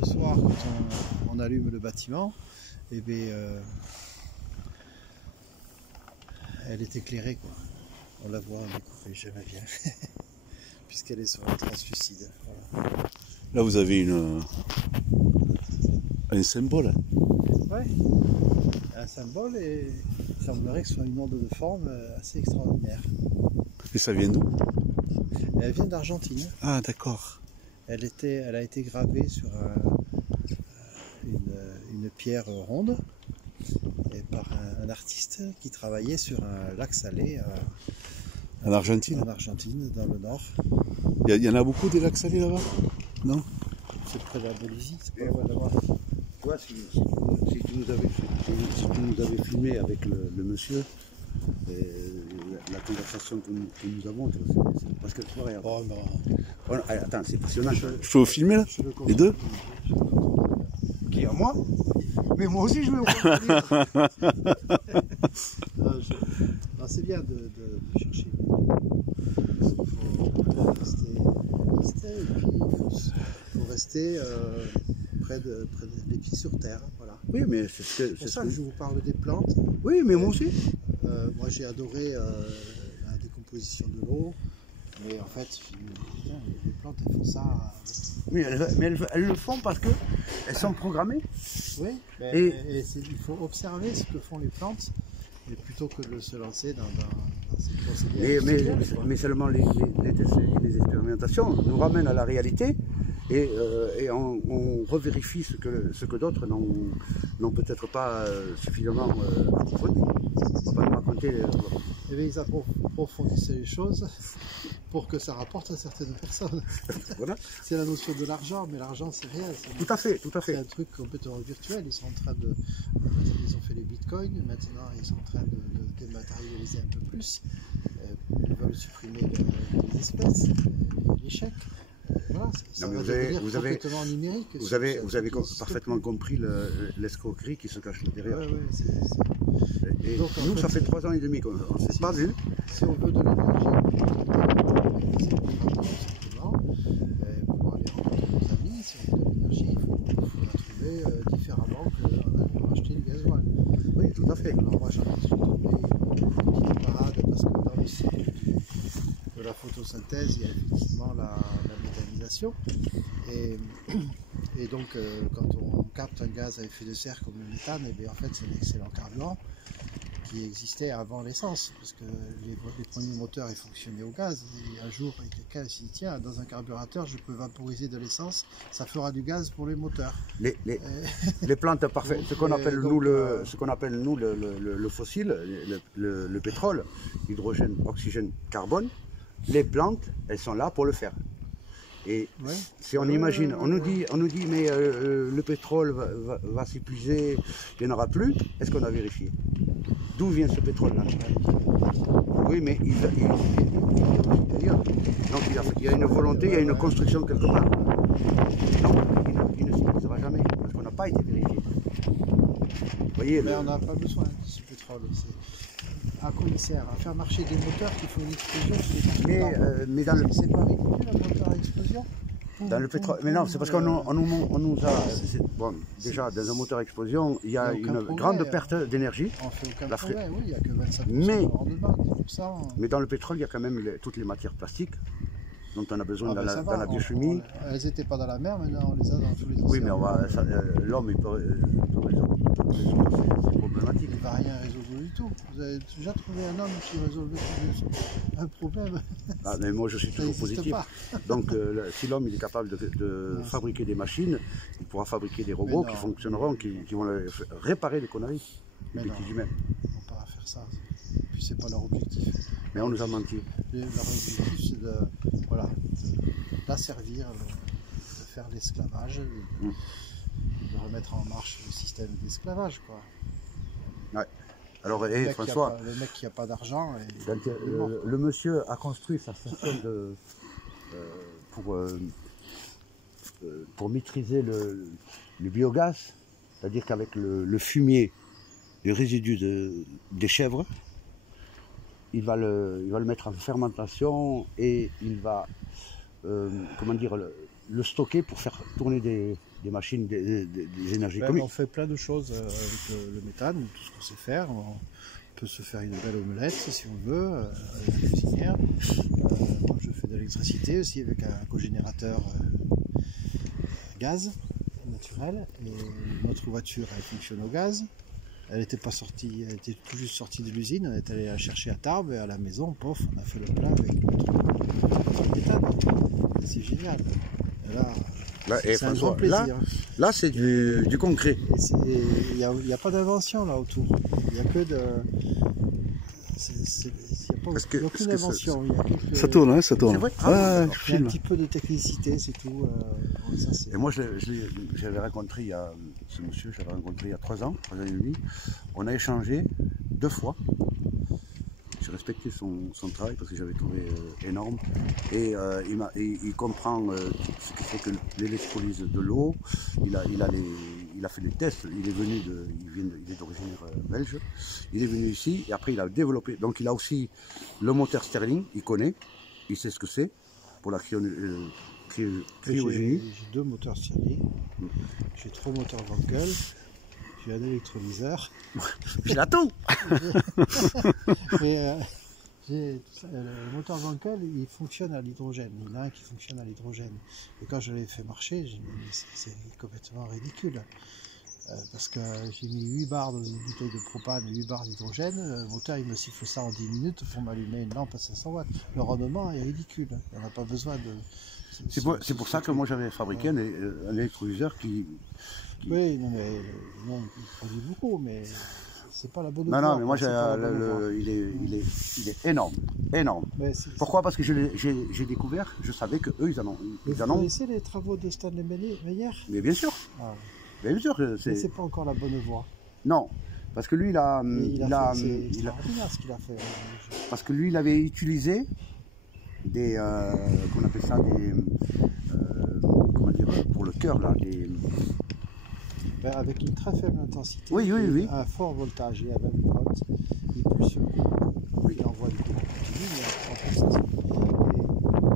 le soir, quand on allume le bâtiment, eh bien, elle est éclairée, quoi. On la voit, mais écoutez, j'aime bien, puisqu'elle est sur le translucide. Voilà. Là, vous avez un symbole. Ouais, un symbole, et il semblerait que ce soit une onde de forme assez extraordinaire. Et ça vient d'où? Elle vient d'Argentine. Ah, d'accord. Elle a été gravée sur une pierre ronde et par un artiste qui travaillait sur un lac salé En Argentine? en Argentine, dans le nord. Il y en a beaucoup des lacs salés là-bas? Non? C'est près de la Bolivie, c'est pas loin de là-bas. Toi, si tu nous avais filmé avec le monsieur, la conversation que nous avons, c'est parce que toi, regarde. Oh non, Voilà, allez, attends, c'est passionnant. Je peux vous filmer là? je le Les deux? Qui à moi? Mais moi aussi, je veux vous Non, c'est bien de chercher. Il faut rester et puis il faut rester près de les pieds sur terre. Voilà. Oui, mais C'est pour ça que je vous parle des plantes. Oui, mais moi aussi. Moi j'ai adoré la décomposition de l'eau, mais en fait les plantes elles font ça. Oui, mais elles le font parce qu'elles sont programmées. Oui, Et il faut observer ce que font les plantes, et plutôt que de se lancer dans ces procédés. Mais seulement les tests et les expérimentations nous ramènent à la réalité et on revérifie ce que d'autres n'ont peut-être pas suffisamment approfondi. On va pas nous raconter. Eh bien, ils approfondissent les choses pour que ça rapporte à certaines personnes. Voilà. C'est la notion de l'argent, mais l'argent c'est réel. Tout à fait. C'est un truc complètement virtuel. Ils sont en train ils ont fait les bitcoins, maintenant ils sont en train de dématérialiser un peu plus. Ils veulent supprimer les espèces, les chèques. Voilà, ça va devenir complètement numérique. Vous avez parfaitement compris l'escroquerie qui se cache là derrière. Et donc, nous, fait, ça fait 3 ans et demi qu'on ne s'est pas vu. Si on veut de l'énergie, simplement, pour aller rencontrer nos amis, si on veut de l'énergie, il faut la trouver différemment qu'en allant acheter du gasoil. Oui, tout à fait. Alors moi j'en ai trouvé une petite parade parce que dans le cycle de la photosynthèse, il y a effectivement la méthanisation. Et donc quand on capte un gaz à effet de serre comme le méthane, et bien, en fait c'est un excellent carburant qui existait avant l'essence, parce que les premiers moteurs ils fonctionnaient au gaz. Et un jour quelqu'un s'est dit tiens, dans un carburateur je peux vaporiser de l'essence, ça fera du gaz pour les moteurs. Les plantes parfaites, ce qu'on appelle nous le fossile, le pétrole, hydrogène, oxygène, carbone, les plantes elles sont là pour le faire. Et si on imagine, on nous dit mais le pétrole va s'épuiser, il n'y en aura plus, est-ce qu'on a vérifié? D'où vient ce pétrole-là? Oui, mais il ailleurs. Donc il y a une volonté, il y a une construction quelque part. Donc il ne s'épuisera jamais, parce qu'on n'a pas été vérifié. Vous voyez, mais on n'a pas besoin de ce pétrole. À quoi il sert? À faire marcher des moteurs qui font une explosion? Mais dans le... C'est pas régulier le moteur à explosion? Dans le pétrole, mais non, c'est parce qu'on nous a... Bon, déjà, dans un moteur à explosion, il y a une grande perte d'énergie. On fait aucun progrès, oui, il n'y a que 25% mais, de rendement, 10%. Mais dans le pétrole, il y a quand même toutes les matières plastiques dont on a besoin dans la biochimie. Elles n'étaient pas dans la mer, maintenant on les a dans tous les océans. Oui, mais l'homme, il peut résoudre ces problématiques. Il ne va rien résoudre du tout. Vous avez déjà trouvé un homme qui résolvait un problème? Ah, mais moi, je suis toujours positif. Donc, si l'homme il est capable de fabriquer des machines, il pourra fabriquer des robots qui fonctionneront, qui vont réparer les conneries des petits humains. Ils ne vont pas faire ça. Et puis, c'est pas leur objectif. Mais on nous a menti. Leur objectif, c'est d'asservir, de faire l'esclavage, de remettre en marche le système d'esclavage, quoi. Ouais. Alors, François, le mec qui n'a pas d'argent. Le monsieur a construit sa station pour maîtriser le biogaz, c'est-à-dire qu'avec le fumier, le résidu des chèvres, il va le mettre en fermentation et il va le stocker pour faire tourner des machines, des énergies communes. On fait plein de choses avec le méthane, tout ce qu'on sait faire. On peut se faire une belle omelette si on veut, avec la cuisinière. Moi, je fais de l'électricité aussi avec un cogénérateur gaz naturel. Et notre voiture, elle fonctionne au gaz. Elle n'était pas sortie, elle était tout juste sortie de l'usine. On est allé la chercher à Tarbes et à la maison, pof, on a fait le plein avec notre méthane. C'est génial. Et là, c'est un grand plaisir. Là c'est du concret. Il n'y a pas d'invention là autour. Il n'y a que de. Il n'y a aucune invention. Ça tourne, hein, ça tourne. C'est vrai. Il y a un petit peu de technicité, c'est tout. Et moi, j'avais rencontré ce monsieur, j'avais rencontré il y a 3 ans et demi. On a échangé 2 fois. J'ai respecté son travail parce que j'avais trouvé énorme. Et il comprend ce que c'est que l'électrolyse de l'eau. Il a fait des tests. Il est d'origine belge. Il est venu ici et après il a développé. Donc il a aussi le moteur Stirling. Il connaît. Il sait ce que c'est pour la cryogénie. J'ai 2 moteurs Stirling. J'ai 3 moteurs Wankel. J'ai un électrolyseur. J'ai la tout. Le moteur Wankel, il fonctionne à l'hydrogène. Il y en a un qui fonctionne à l'hydrogène. Et quand je l'ai fait marcher, j'ai dit c'est complètement ridicule. Parce que j'ai mis 8 barres dans une bouteille de propane et 8 barres d'hydrogène. Le moteur, il me siffle ça en 10 minutes pour m'allumer une lampe à 500 watts. Le rendement est ridicule. On n'a pas besoin de... C'est pour ça que moi j'avais fabriqué un électrolyseur qui... Oui, non, mais il produit beaucoup, mais c'est pas la bonne voie. Non, mais moi il est énorme, énorme. Ouais, pourquoi? Parce que j'ai découvert, je savais que eux ils en ont. Vous connaissez les travaux de Stanley Meyer? Mais bien sûr. Ah. Bien sûr. Mais c'est pas encore la bonne voie. Non, parce que lui parce que lui il avait utilisé des, qu'on appelle ça des, comment dire, pour le cœur là, des... avec une très faible intensité, oui. Un fort voltage et à 20 volts, il pulse le courant, il envoie du courant continu, il y a un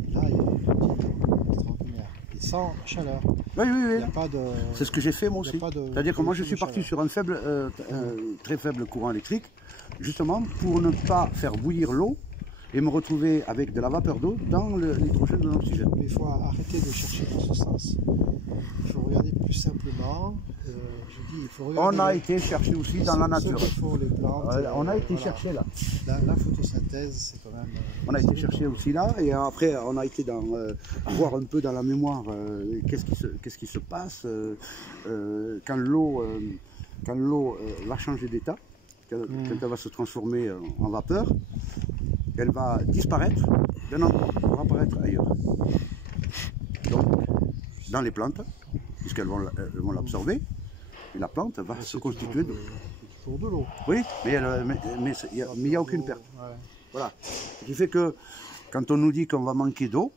et là il y a une énergie extraordinaire, et sans chaleur. Oui. C'est ce que j'ai fait moi aussi. C'est-à-dire que moi je suis parti sur un très faible courant électrique, justement pour ne pas faire bouillir l'eau et me retrouver avec de la vapeur d'eau dans l'hydrogène de l'oxygène. Mais il faut arrêter de chercher dans ce sens. Il faut regarder plus simplement. On a été chercher aussi dans la nature. Les plantes, on a été chercher là. La photosynthèse, c'est quand même... on a été chercher aussi là, et après on a été voir un peu dans la mémoire qu'est-ce qui se passe quand l'eau va changer d'état, quand elle va se transformer en vapeur. Elle va disparaître d'un endroit pour apparaître ailleurs. Donc, dans les plantes, puisqu'elles vont l'absorber, et la plante va se constituer d'eau. C'est toujours de l'eau. Oui, mais il n'y a aucune perte. Ouais. Voilà. Ce qui fait que quand on nous dit qu'on va manquer d'eau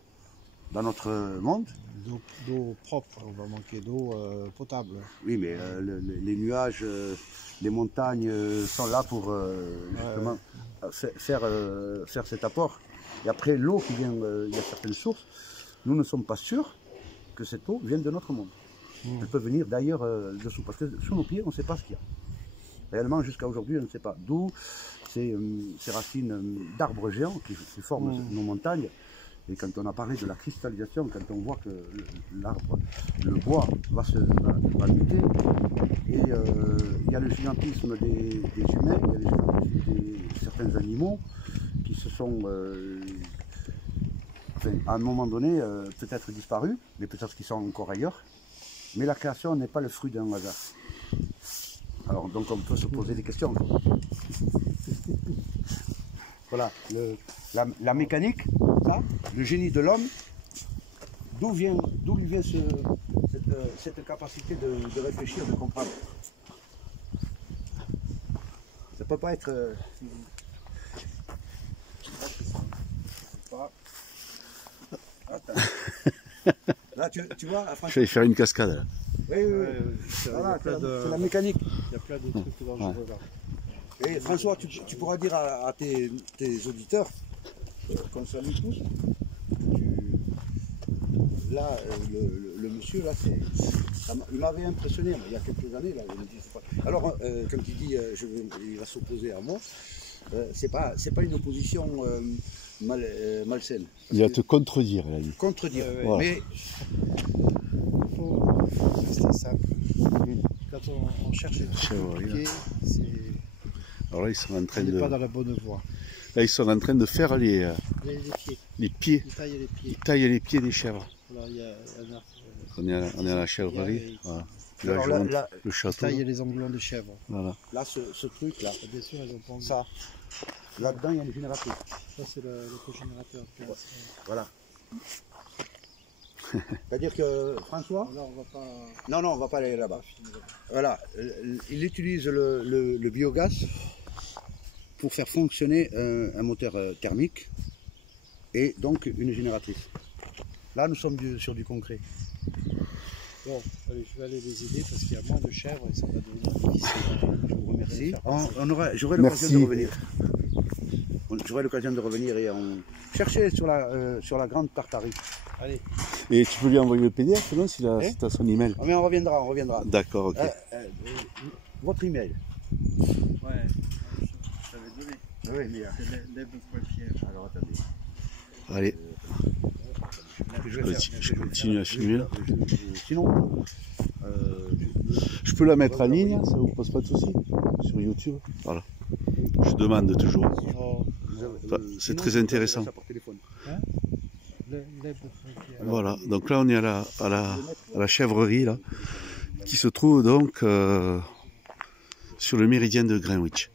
dans notre monde, d'eau propre, on va manquer d'eau potable. Oui, mais les nuages, les montagnes sont là pour justement faire cet apport. Et après, l'eau qui vient, il y a certaines sources, nous ne sommes pas sûrs que cette eau vienne de notre monde. Elle peut venir d'ailleurs dessous, parce que sous nos pieds, on ne sait pas ce qu'il y a. Réellement, jusqu'à aujourd'hui, on ne sait pas. D'où ces racines d'arbres géants qui forment nos montagnes. Et quand on a parlé de la cristallisation, quand on voit que l'arbre, le bois va muter, et il y a le gigantisme des humains, il y a le gigantisme de certains animaux qui se sont, enfin, à un moment donné, peut-être disparus, mais peut-être qu'ils sont encore ailleurs. Mais la création n'est pas le fruit d'un hasard. Alors donc on peut se poser des questions. Voilà, la mécanique, ça, le génie de l'homme, d'où lui vient cette capacité de réfléchir, de comprendre. Ça peut pas être... Attends. Là, tu vois, franchement... Je vais faire une cascade là. Oui. Voilà, c'est la mécanique. Il y a plein de trucs dangereux là. Et François, tu pourras dire à tes auditeurs qu'on salue tous, là, le monsieur, là, il m'avait impressionné il y a quelques années. Là, il me dit, alors, quand il dit il va s'opposer à moi, c'est pas une opposition malsaine. Il va te contredire, il a dit. Contredire. Voilà. Mais Il faut rester simple. Quand on cherche les trucs compliqués, Alors là, ils sont en train on n'est de... pas dans la bonne voie. Là, ils sont en train de faire les pieds. pieds. Ils taillent les pieds. Ils taillent les pieds des chèvres. Alors, il y a un arc, On est à la chèvrerie. Voilà. Là, alors, je montre là, le ils château. taillent les ongulons de chèvre. Voilà. là ce truc-là, Bien sûr, ils ont pas ça, là-dedans, il y a une génératrice. Ça, c'est le cogénérateur. Voilà. C'est-à-dire que François... Là, on va pas... Non, on va pas aller là-bas. Voilà, il utilise le biogaz pour faire fonctionner un moteur thermique et donc une génératrice. Là, nous sommes sur du concret. Bon, allez, je vais aller les aider parce qu'il y a moins de chèvres et ça va devenir difficile. Je vous remercie. J'aurai Merci. l'occasion de revenir. J'aurai l'occasion de revenir et on chercher sur la grande Tartarie. Allez. Et tu peux lui envoyer le PDF, non, si tu as son email. Mais on reviendra. D'accord, ok. Votre email. Ouais, je t'avais donné. Oui, mais... C'est lève.pierre. Alors attendez. Allez, je continue à filmer là. Sinon, Je peux la mettre en ligne, ça vous pose pas de soucis, sur YouTube. Voilà. Je demande toujours. Enfin, c'est très intéressant. Voilà, donc là on est à la chèvrerie là, qui se trouve donc sur le méridien de Greenwich.